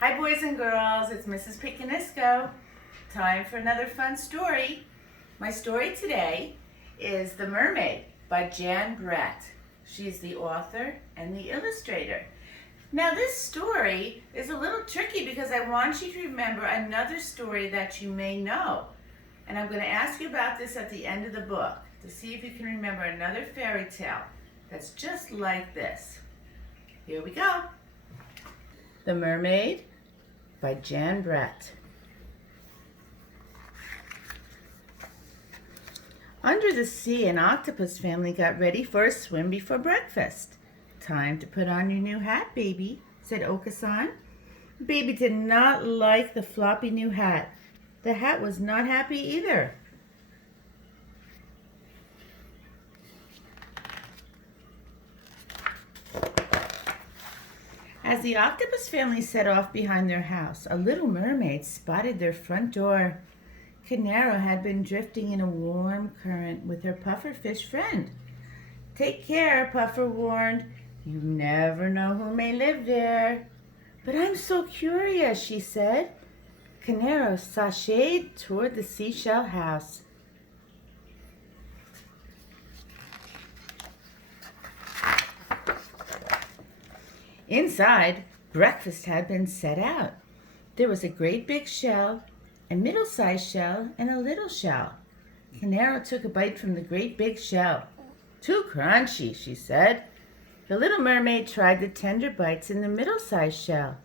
Hi boys and girls, it's Mrs. Picinisco. Time for another fun story. My story today is The Mermaid by Jan Brett. She's the author and the illustrator. Now this story is a little tricky because I want you to remember another story that you may know. And I'm going to ask you about this at the end of the book to see if you can remember another fairy tale that's just like this. Here we go. The Mermaid by Jan Brett. Under the sea, an octopus family got ready for a swim before breakfast. Time to put on your new hat, baby, said Oka-san. Baby did not like the floppy new hat. The hat was not happy either. As the octopus family set off behind their house, a little mermaid spotted their front door. Canaro had been drifting in a warm current with her pufferfish friend. Take care, Puffer warned. You never know who may live there. But I'm so curious, she said. Canaro sashayed toward the seashell house. Inside, breakfast had been set out. There was a great big shell, a middle-sized shell, and a little shell. Canaro took a bite from the great big shell. Too crunchy, she said. The little mermaid tried the tender bites in the middle-sized shell.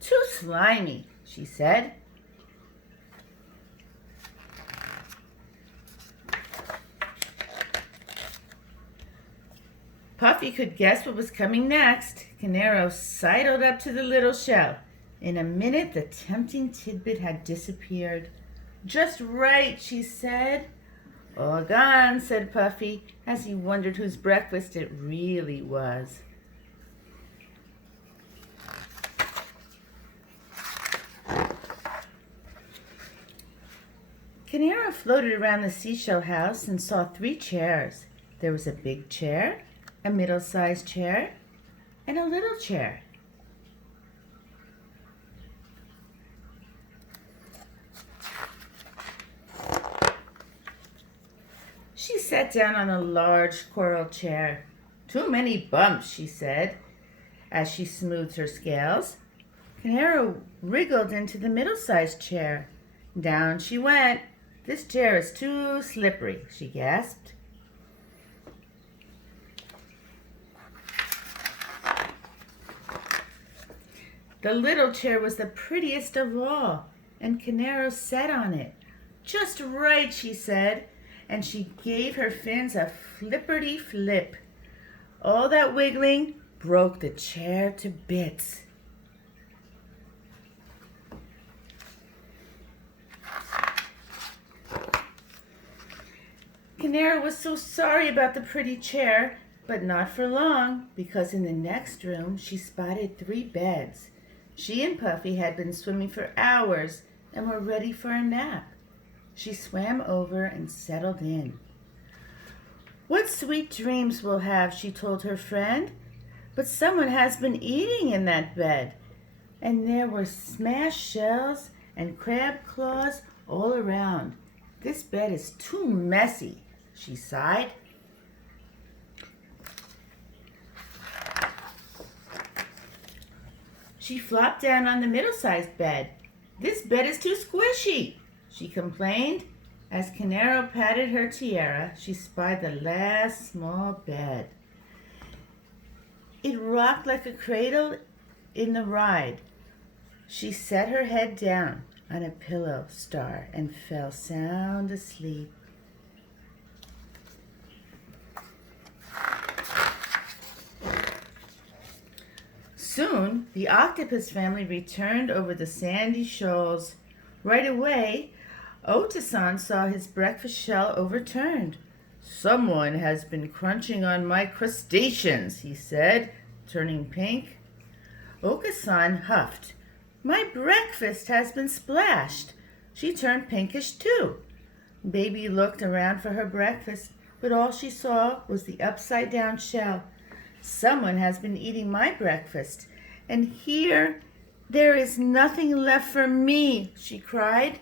Too slimy, she said. Puffy could guess what was coming next. Canaro sidled up to the little shell. In a minute, the tempting tidbit had disappeared. Just right, she said. All gone, said Puffy, as he wondered whose breakfast it really was. Canaro floated around the seashell house and saw 3 chairs. There was a big chair, a middle-sized chair, and a little chair. She sat down on a large coral chair. Too many bumps, she said, as she smoothed her scales. Canaro wriggled into the middle-sized chair. Down she went. This chair is too slippery, she gasped. The little chair was the prettiest of all, and Canaro sat on it. Just right, she said, and she gave her fins a flipperty-flip. All that wiggling broke the chair to bits. Canaro was so sorry about the pretty chair, but not for long, because in the next room she spotted 3 beds. She and Puffy had been swimming for hours and were ready for a nap. She swam over and settled in. What sweet dreams we'll have, she told her friend. But someone has been eating in that bed. And there were smashed shells and crab claws all around. This bed is too messy, she sighed. She flopped down on the middle-sized bed. This bed is too squishy, she complained. As Canaro patted her tiara, she spied the last small bed. It rocked like a cradle in the ride. She set her head down on a pillow star and fell sound asleep. Soon, the octopus family returned over the sandy shoals. Right away, Ota-san saw his breakfast shell overturned. Someone has been crunching on my crustaceans, he said, turning pink. Oka-san huffed. My breakfast has been splashed. She turned pinkish too. Baby looked around for her breakfast, but all she saw was the upside-down shell. Someone has been eating my breakfast, and here There is nothing left for me, she cried.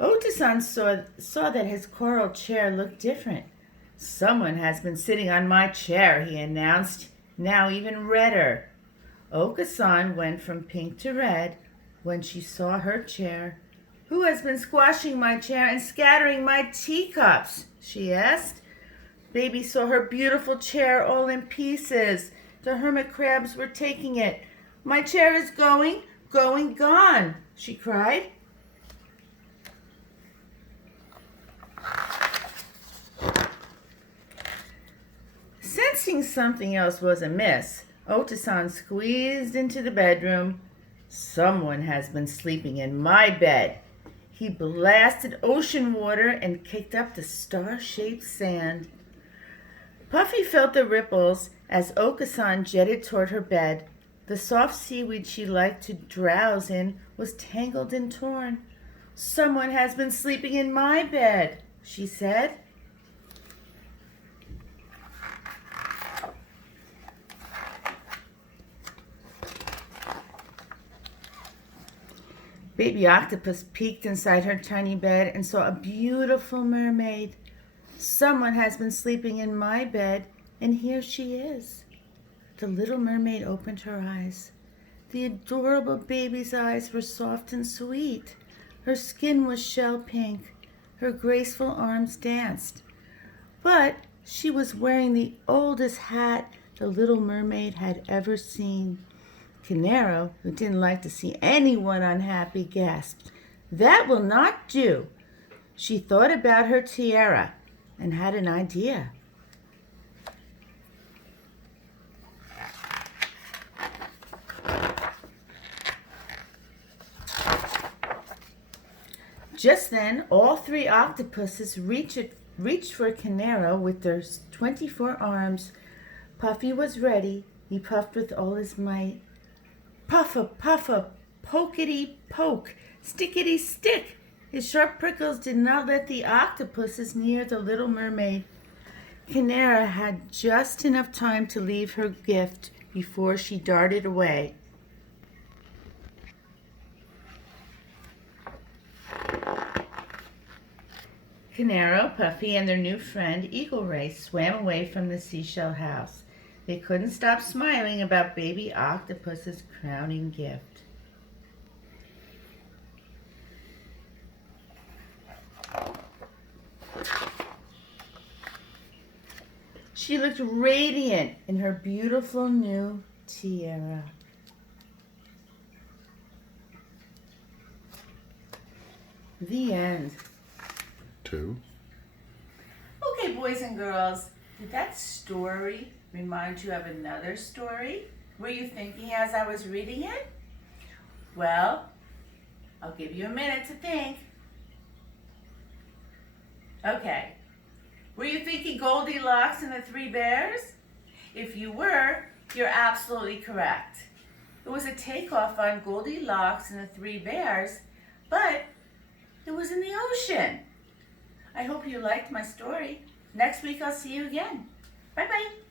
Otasan saw that his coral chair looked different. Someone has been sitting on my chair, he announced, now even redder. Okasan went from pink to red when she saw her chair. Who has been squashing my chair and scattering my teacups? She asked. Baby saw her beautiful chair all in pieces. The hermit crabs were taking it. My chair is going, gone, she cried. Sensing something else was amiss, Otasan squeezed into the bedroom. Someone has been sleeping in my bed. He blasted ocean water and kicked up the star-shaped sand. Puffy felt the ripples as Okasan jetted toward her bed. The soft seaweed she liked to drowse in was tangled and torn. Someone has been sleeping in my bed, she said. Baby Octopus peeked inside her tiny bed and saw a beautiful mermaid. Someone has been sleeping in my bed, and here she is. The little mermaid opened her eyes. The adorable baby's eyes were soft and sweet. Her skin was shell pink. Her graceful arms danced. But she was wearing the oldest hat the little mermaid had ever seen. Canaro, who didn't like to see anyone unhappy, gasped, "That will not do." She thought about her tiara and had an idea. Just then, all three octopuses reached for Canaro with their 24 arms. Puffy was ready. He puffed with all his might. Puffa, puffa, pokety poke, stickety stick. His sharp prickles did not let the octopuses near the little mermaid. Canara had just enough time to leave her gift before she darted away. Canaro, Puffy, and their new friend Eagle Ray swam away from the seashell house. They couldn't stop smiling about baby Octopus's crowning gift. She looked radiant in her beautiful new tiara. The end. 2. Okay, boys and girls, did that story remind you of another story? Were you thinking as I was reading it? Well, I'll give you a minute to think. Okay. Were you thinking Goldilocks and the Three Bears? If you were, you're absolutely correct. It was a takeoff on Goldilocks and the Three Bears, but it was in the ocean. I hope you liked my story. Next week I'll see you again. Bye-bye.